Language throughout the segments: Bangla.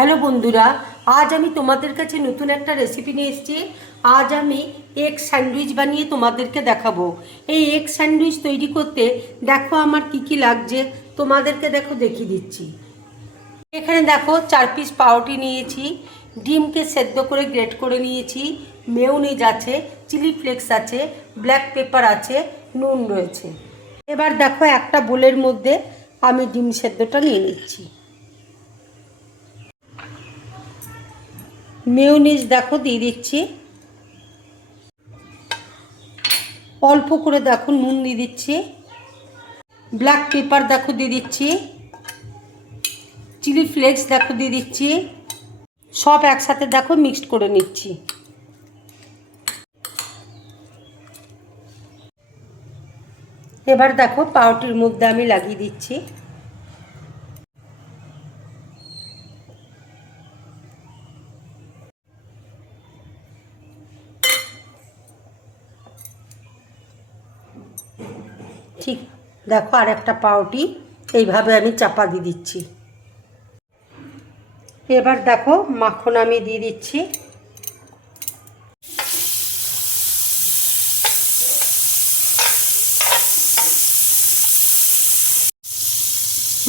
হ্যালো বন্ধুরা, আজ আমি তোমাদের কাছে নতুন একটা রেসিপি নিয়ে এসেছি। আজ আমি এগ স্যান্ডউইচ বানিয়ে তোমাদেরকে দেখাবো। এই এগ স্যান্ডউইচ তৈরি করতে দেখো আমার কি কি লাগছে, তোমাদেরকে দেখিয়ে দিচ্ছি। এখানে দেখো 4 পিস পাউরুটি নিয়েছি, ডিমকে সেদ্ধ করে গ্রেট করে নিয়েছি, মেয়োনিজ আছে, চিলি ফ্লেক্স আছে, ব্ল্যাক পেপার আছে, নুন রয়েছে। এবার দেখো একটা বোলের মধ্যে আমি ডিম সেদ্ধটা নিয়ে নিচ্ছি। মেয়োনিজ দেখো দিয়ে দিচ্ছি, অল্প করে দেখো নুন দিয়ে দিচ্ছি, ব্ল্যাক পেপার দেখো দিয়ে দিচ্ছি, চিলি ফ্লেক্স দেখো দিয়ে দিচ্ছি, সব একসাথে দেখো মিক্সড করে নিচ্ছি। এবার দেখো পাউরুটির মধ্যে আমি লাগিয়ে দিচ্ছি। ঠিক দেখো আর একটা পাউরুটি এইভাবে আমি চাপা দিয়ে দিচ্ছি। এবার দেখো মাখন আমি দিয়ে দিচ্ছি।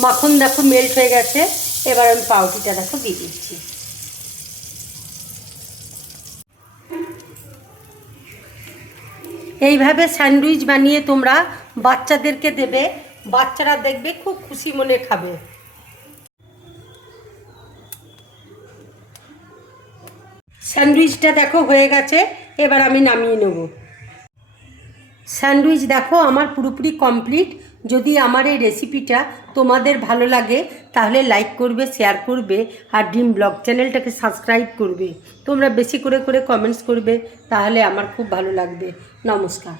মাখন দেখো মেল্ট হয়ে গেছে। এবার আমি পাউরুটিটা দেখো দিয়ে দিচ্ছি। এইভাবে স্যান্ডউইচ বানিয়ে তোমরা বাচ্চাদেরকে দেবে, বাচ্চারা দেখবে খুব খুশি মনে খাবে। স্যান্ডউইচটা দেখো হয়ে গেছে, এবার আমি নামিয়ে নেব। স্যান্ডউইচ দেখো আমার পুরোপুরি কমপ্লিট। যদি আমার এই রেসিপিটা তোমাদের ভালো লাগে তাহলে লাইক করবে, শেয়ার করবে আর ড্রিম ব্লগ চ্যানেলটাকে সাবস্ক্রাইব করবে। তোমরা বেশি করে কমেন্টস করবে, তাহলে আমার খুব ভালো লাগবে। নমস্কার।